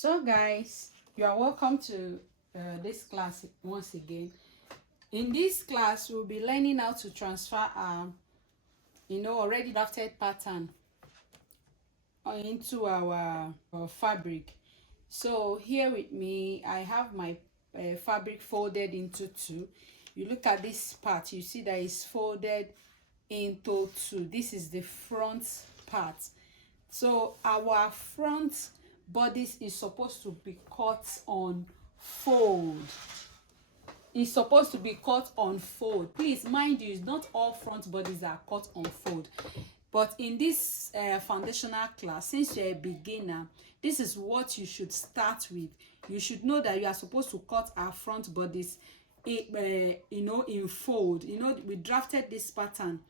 So guys, you are welcome to this class once again. In this class, we'll be learning how to transfer already drafted pattern into our fabric. So here with me, I have my fabric folded into two. You look at this part, you see that it's folded into two. This is the front part. So our front bodice is supposed to be cut on fold. It's supposed to be cut on fold. Please mind you, not all front bodies are cut on fold. But in this foundational class, since you're a beginner, this is what you should start with. You should know that you are supposed to cut our front bodies in fold. We drafted this pattern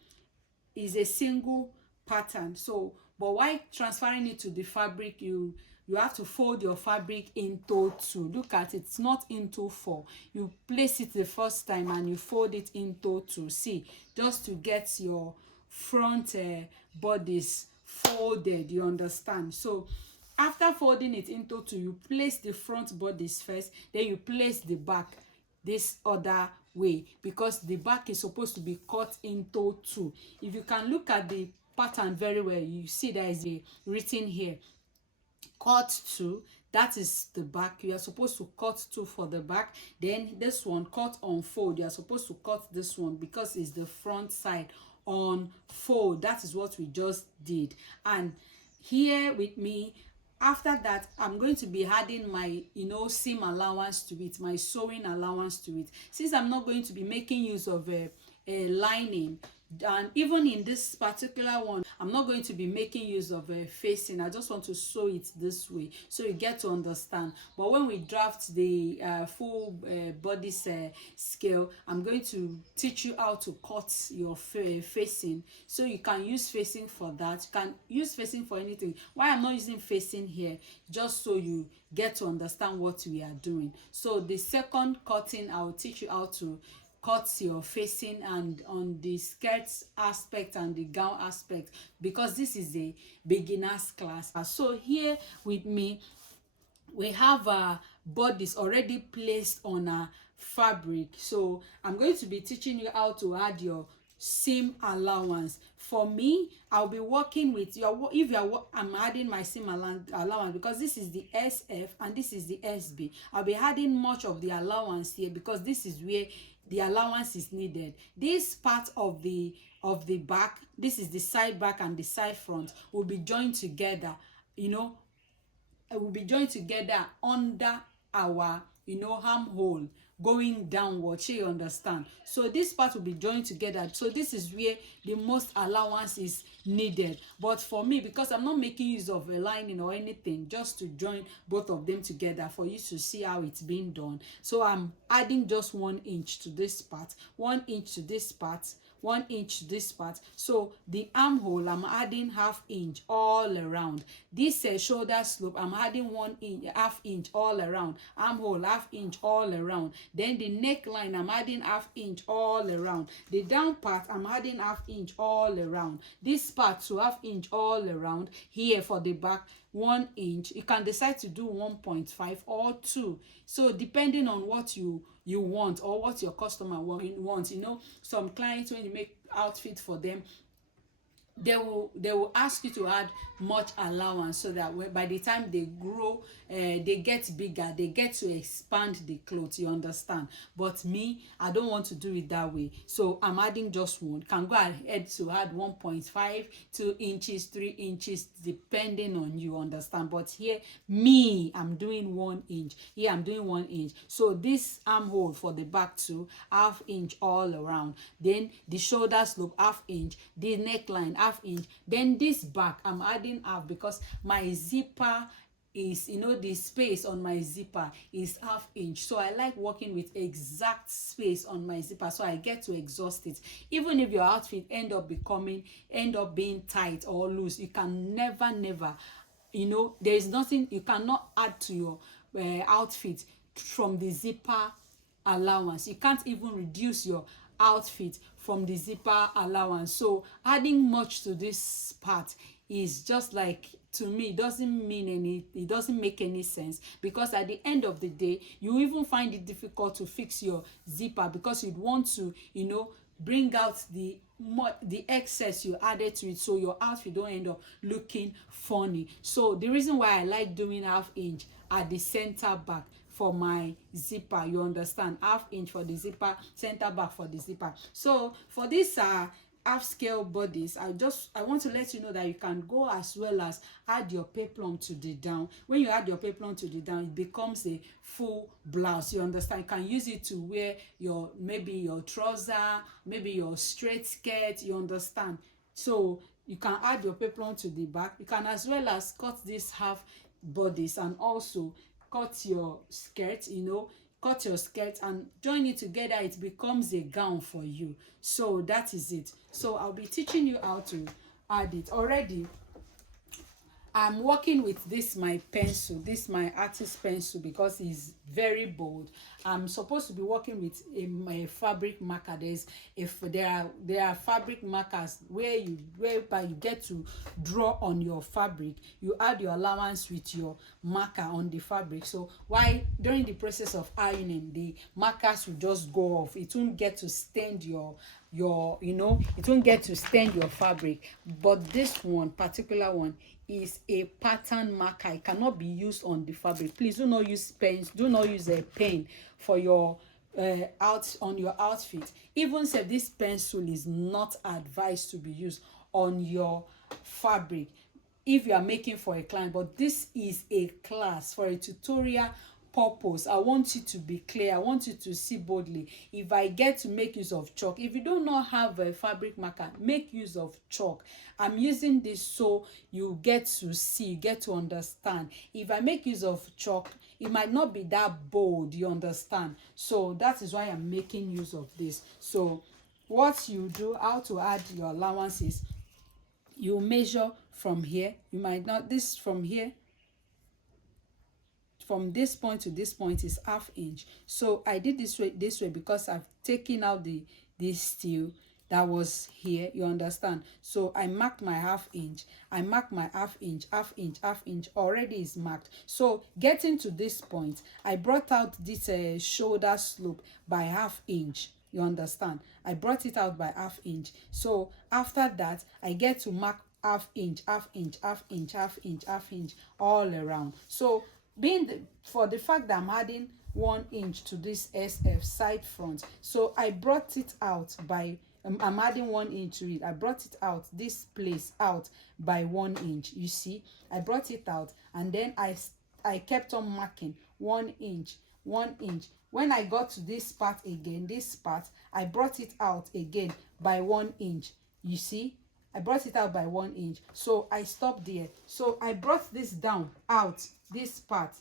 is a single pattern. So but while transferring it to the fabric, you have to fold your fabric into two. Look at it, it's not into four. You place it the first time and you fold it into two. See, just to get your front bodies folded, you understand? So after folding it into two, you place the front bodies first, then you place the back this other way, because the back is supposed to be cut into two. If you can look at the pattern very well, you see there is a written here, cut two. That is the back. You are supposed to cut two for the back. Then this one, cut on fold. You are supposed to cut this one because it's the front side on fold. That is what we just did. And here with me, after that, I'm going to be adding my seam allowance to it, my sewing allowance to it. Since I'm not going to be making use of a lining, and even in this particular one, I'm not going to be making use of a facing. I just want to sew it this way so you get to understand. But when we draft the full body scale, I'm going to teach you how to cut your facing, so you can use facing for that. You can use facing for anything. Why I'm not using facing here, just so you get to understand what we are doing. So the second cutting, I'll teach you how to cut your facing and on the skirts aspect and the gown aspect, because this is a beginners class. So here with me, we have bodies already placed on a fabric. So I'm going to be teaching you how to add your seam allowance. For me, I'll be working with your, I'm adding my seam allowance because this is the SF and this is the SB. I'll be adding much of the allowance here because this is where the allowance is needed. This part of the back, this is the side back and the side front, will be joined together, will be joined together under our armhole going downward. You understand? So this part will be joined together. So this is where the most allowance is needed. But for me, because I'm not making use of a lining or anything, just to join both of them together for you to see how it's being done, so I'm adding just 1 inch to this part, 1 inch to this part, 1 inch to this part. So the armhole, I'm adding 1/2 inch all around. This shoulder slope, I'm adding 1 inch, 1/2 inch all around. Armhole, 1/2 inch all around. Then the neckline, I'm adding 1/2 inch all around. The down part, I'm adding 1/2 inch all around. This part to 1/2 inch all around. Here for the back, 1 inch. You can decide to do 1.5 or 2. So depending on what you want or what your customer wants. Some clients, when you make outfit for them, they will ask you to add much allowance, so that by the time they grow, they get bigger, they get to expand the clothes. You understand? But me, I don't want to do it that way, so I'm adding just 1. Can go ahead to add 1.5, 2 inches, 3 inches, depending on you. Understand? But here, me, I'm doing 1 inch. Here I'm doing 1 inch. So this armhole for the back too, 1/2 inch all around. Then the shoulder slope, 1/2 inch. The neckline, 1/2 inch. Then this back, I'm adding 1/2 because my zipper is, the space on my zipper is 1/2 inch. So I like working with exact space on my zipper, so I get to exhaust it. Even if your outfit end up being tight or loose, you can never there is nothing you cannot add to your outfit from the zipper allowance. You can't even reduce your outfit from the zipper allowance. So adding much to this part is just like to me, it doesn't make any sense, because at the end of the day you even find it difficult to fix your zipper, because you'd want to, bring out the excess you added to it, so your outfit don't end up looking funny. So the reason why I like doing 1/2 inch at the center back for my zipper, you understand, 1/2 inch for the zipper, center back for the zipper. So for this half scale bodice, I want to let you know that you can go as well as add your peplum to the down. When you add your peplum to the down, it becomes a full blouse, you understand. You can use it to wear maybe your trouser, maybe your straight skirt, you understand. So you can add your peplum to the back. You can as well as cut this half bodice and also cut your skirt, cut your skirt and join it together. It becomes a gown for you. So that is it. So I'll be teaching you how to add it. Already I'm working with this my pencil, this my artist pencil, because it's very bold. I'm supposed to be working with a fabric marker. There are fabric markers whereby you get to draw on your fabric. You add your allowance with your marker on the fabric. So why during the process of ironing, the markers will just go off. It won't get to stain it won't get to stain your fabric. But this particular one is a pattern marker. It cannot be used on the fabric. Please do not use pens, do not use a pen for your on your outfit. Even if this pencil is not advised to be used on your fabric if you are making for a client. But this is a class for a tutorial purpose. I want you to be clear. I want you to see boldly. If I get to make use of chalk, if you do not have a fabric marker, make use of chalk. I'm using this so you get to see, you get to understand. If I make use of chalk, it might not be that bold, you understand. So that is why I'm making use of this. So what you do, how to add your allowances, you measure from here. You might not, this from here, from this point to this point is 1/2 inch. So I did this way because I've taken out this steel that was here, you understand. So I marked my 1/2 inch. I marked my 1/2 inch, 1/2 inch, 1/2 inch already is marked. So getting to this point, I brought out this shoulder slope by 1/2 inch. You understand? I brought it out by 1/2 inch. So after that, I get to mark 1/2 inch, 1/2 inch, 1/2 inch, 1/2 inch, 1/2 inch all around. So for the fact that I'm adding 1 inch to this SF side front, so I brought it out by I'm adding 1 inch to it. I brought it out, this place out by 1 inch. You see, I brought it out, and then I kept on marking 1 inch, 1 inch. When I got to this part again, this part, I brought it out again by 1 inch. You see, I brought it out by 1 inch. So I stopped there. So I brought this down out, this part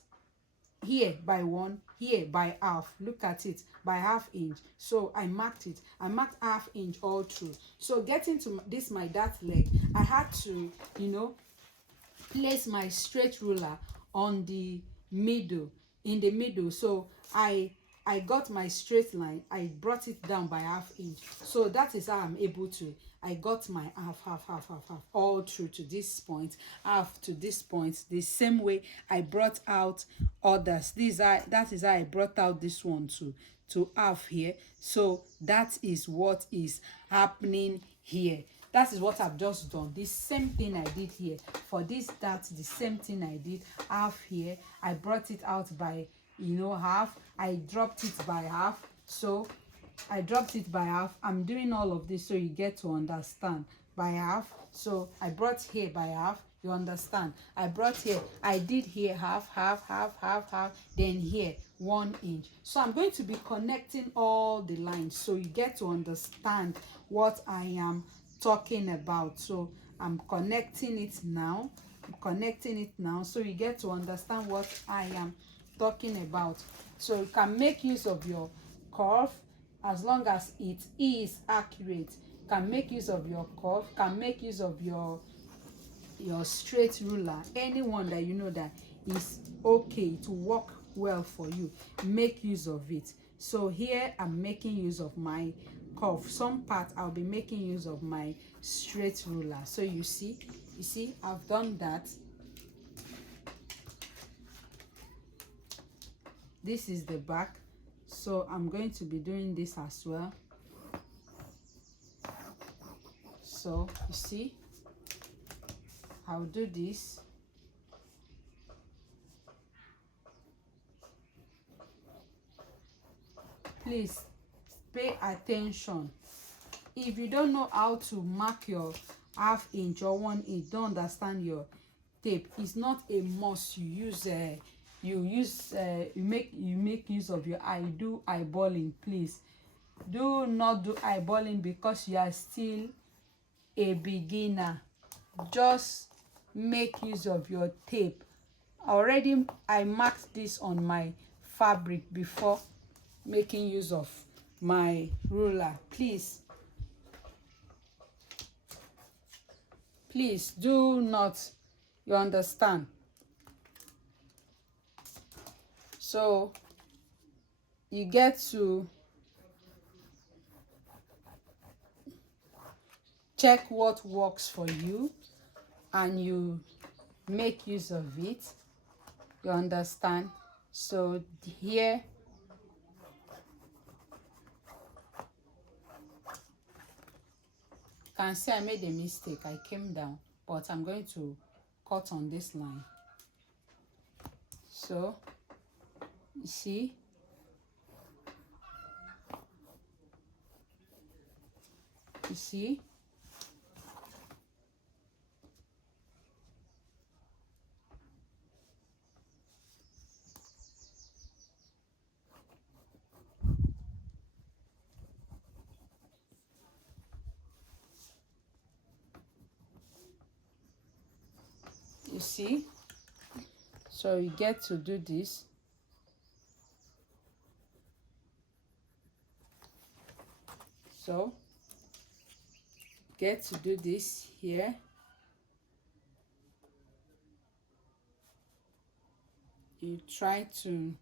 here by 1, here by 1/2. Look at it, by 1/2 inch. So I marked it. I marked 1/2 inch all through. So getting to this my dart leg, I had to place my straight ruler on the middle, in the middle. So I got my straight line. I brought it down by 1/2 inch. So that is how I'm able to, I got my half all through to this point, half to this point, the same way I brought out others. That is how I brought out this one to half here. So that is what is happening here. That is what I've just done. The same thing I did here for this dart, the same thing I did half here. I brought it out by half. I dropped it by half. So I dropped it by half. I'm doing all of this so you get to understand. By half. So I brought here by half. You understand? I brought here. I did here half, then here 1 inch. So I'm going to be connecting all the lines so you get to understand what I am talking about. So I'm connecting it now. So you get to understand what I am talking about. So you can make use of your curve as long as it is accurate. You can make use of your curve, can make use of your straight ruler, anyone that you know that is okay to work well for you, make use of it. So here I'm making use of my curve. Some part I'll be making use of my straight ruler. So you see I've done that. this is the back, so I'm going to be doing this as well. So you see, I'll do this. Please pay attention. If you don't know how to mark your ½ inch or 1 inch, don't understand your tape, it's not a must you make use of your eye. Do eyeballing, please. Do not do eyeballing because you are still a beginner. Just make use of your tape. Already I marked this on my fabric before making use of my ruler. Please do not, you understand? So you get to check what works for you and you make use of it, you understand? So here you can see I made a mistake. I came down, but I'm going to cut on this line. So you see, you see, so you get to do this. So get to do this here. You try to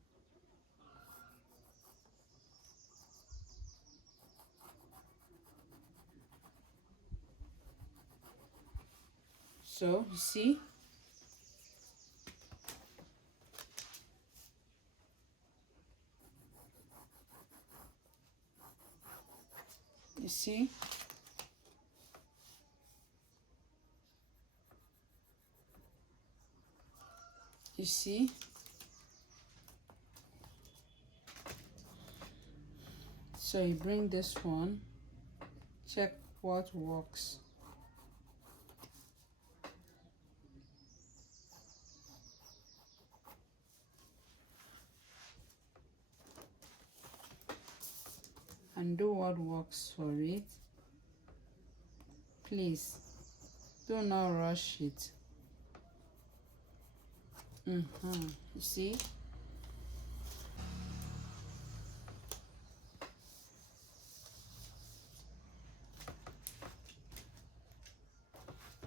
so you see, you see, you see, so you bring this one, check what works. And do what works for it. Please do not rush it. You see,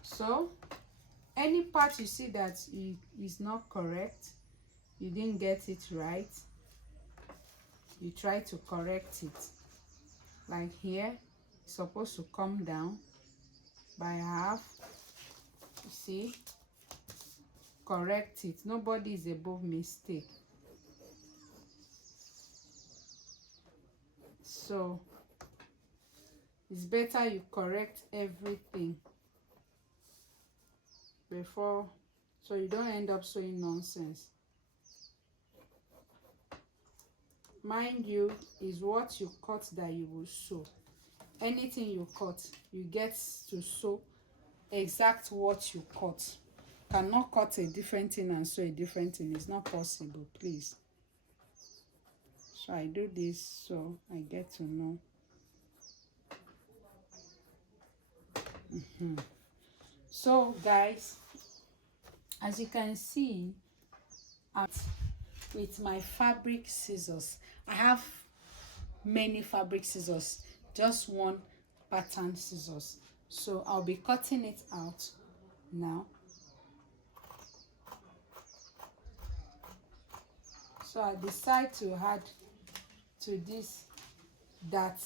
so any part you see that is not correct, you didn't get it right, you try to correct it. Like here, it's supposed to come down by half. You see, correct it. Nobody is above mistake. So it's better you correct everything before, so you don't end up sewing nonsense. Mind you, is what you cut that you will sew. Anything you cut, you get to sew exact what you cut. Cannot cut a different thing and sew a different thing. It's not possible, please. So I do this so I get to know. So guys, as you can see, with my fabric scissors, I have many fabric scissors, just one pattern scissors. So I'll be cutting it out now. So I decide to add to this dart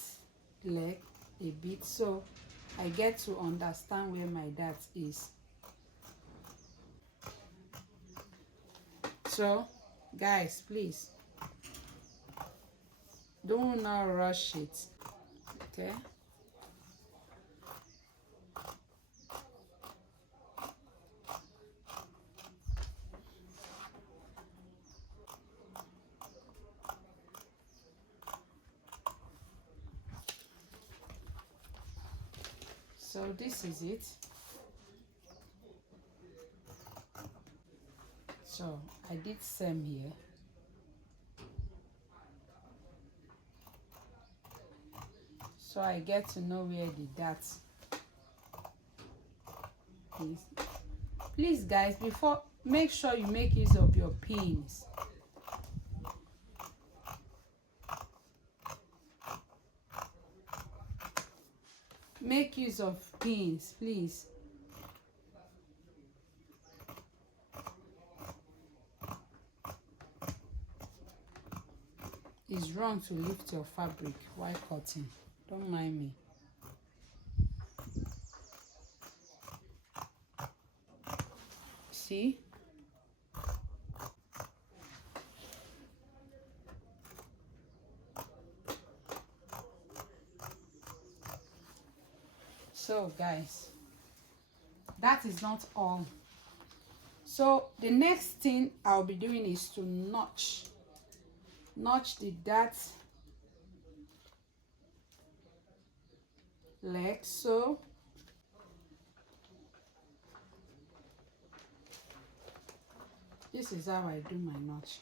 leg a bit, so I get to understand where my dart is. So guys, please do not rush it. Okay. So this is it. So I did same here. So I get to know where the dots is. Please guys, before, make sure you make use of your pins. Make use of pins, please. It's wrong to lift your fabric while cutting. Don't mind me. See? So guys, that is not all. So the next thing I'll be doing is to notch the dart leg. So this is how I do my notch.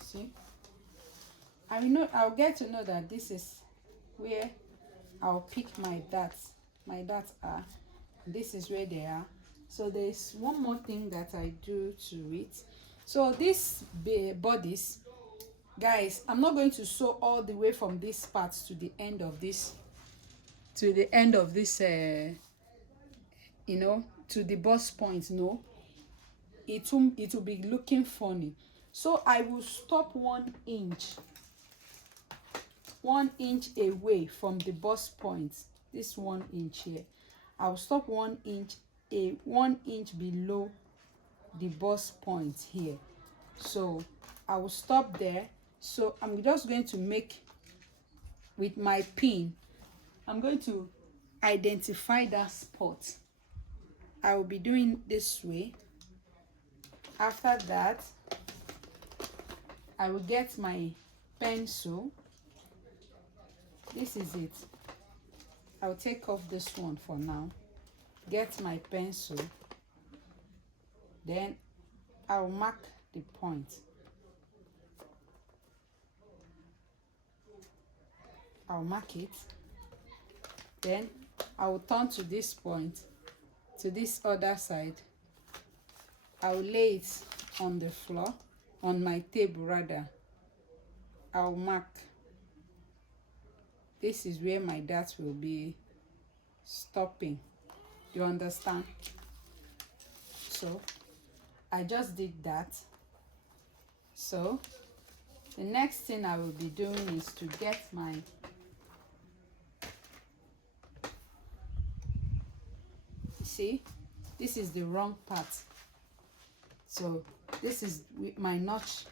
See, I'll get to know that this is where I'll pick my darts. My darts are, this is where they are. So there's one more thing that I do to it. So these bodies, guys, I'm not going to sew all the way from this part to the end of this, to the bust point. No, it will be looking funny. So I will stop 1 inch away from the bust point. This 1 inch here, I'll stop 1 inch 1 inch below the bust point here. So I will stop there. So I'm just going to make, with my pin, I'm going to identify that spot. I will be doing this way. After that, I will get my pencil. This is it. I'll take off this one for now. Get my pencil. Then I'll mark the point. I'll mark it. Then I will turn to this point, to this other side. I'll lay it on the floor, on my table rather. I'll mark. This is where my dart will be stopping. You understand? So I just did that. So the next thing I will be doing is to get my, see, this is the wrong part. So this is my notch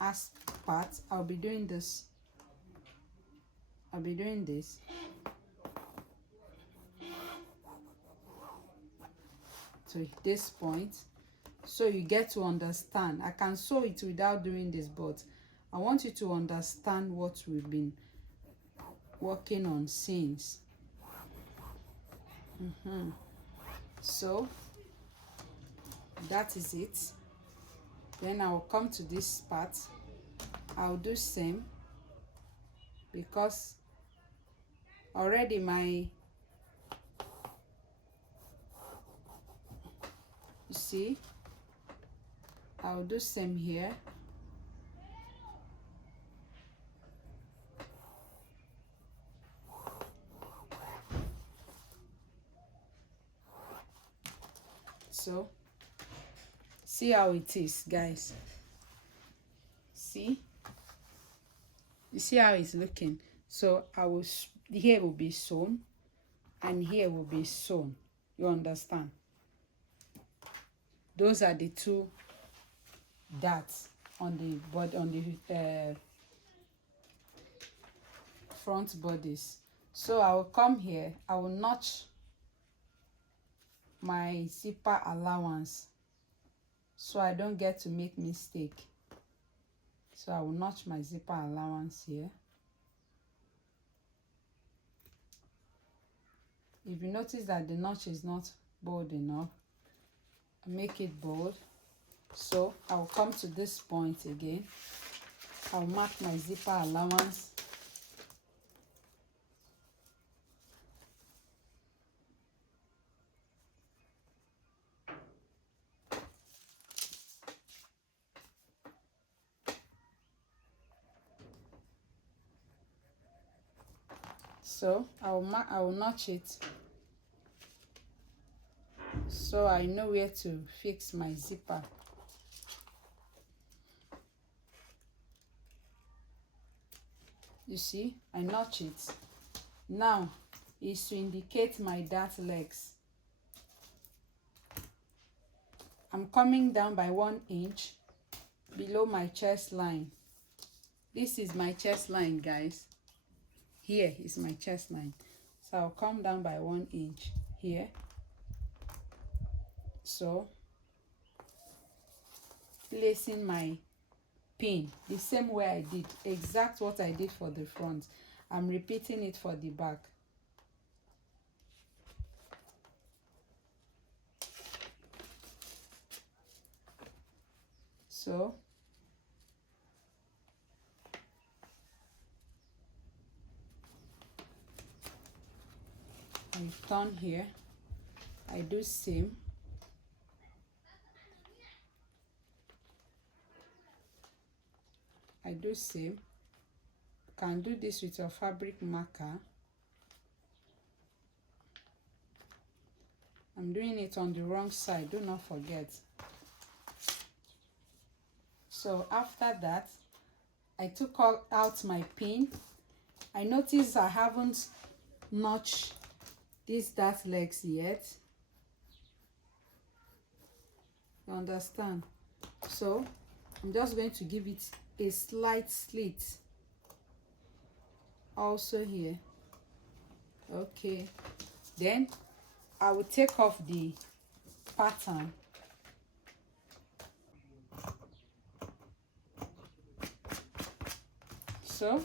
as part. I'll be doing this. I'll be doing this. To this point, so you get to understand. I can sew it without doing this, but I want you to understand what we've been working on since. So that is it. Then I'll come to this part. I'll do same, because already my, you see, I'll do same here. So see how it is, guys. See, you see how it's looking. So I will, here will be sewn and here will be sewn. You understand? those are the two darts on the body, on the front bodies. So I will come here, I will notch my zipper allowance so I don't get to make mistake. So I will notch my zipper allowance here. If you notice that the notch is not bold enough, make it bold. So I will come to this point again. I'll mark my zipper allowance. So I will notch it so I know where to fix my zipper. You see, I notch it. Now is to indicate my dart legs. I'm coming down by 1 inch below my chest line. This is my chest line, guys. Here is my chest line. So I'll come down by 1 inch here. So placing my pin the same way I did, exact what I did for the front, I'm repeating it for the back. So I turn here, I do same. I do same. You can do this with your fabric marker. I'm doing it on the wrong side, do not forget. So after that, I took out my pin. I noticed I haven't notched these dart legs yet. You understand? So I'm just going to give it a slight slit also here. Okay, then I will take off the pattern. So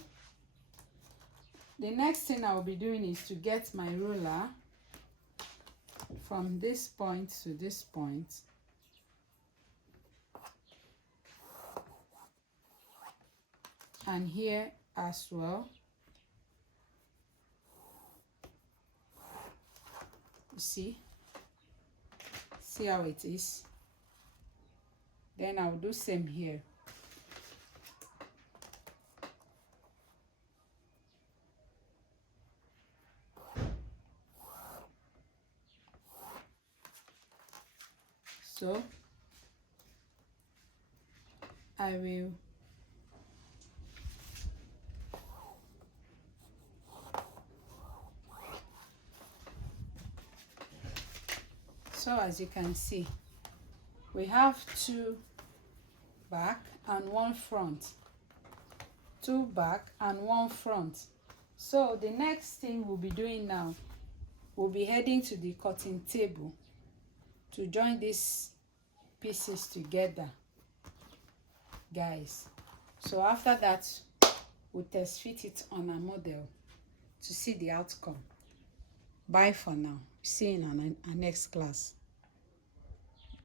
the next thing I will be doing is to get my ruler from this point to this point. And here as well. You see how it is. Then I'll do same here. So I will so as you can see, we have 2 back and 1 front, 2 back and 1 front. So the next thing we'll be doing now, we'll be heading to the cutting table to join these pieces together, guys. So after that, we'll test fit it on a model to see the outcome. Bye for now. See you in our next class.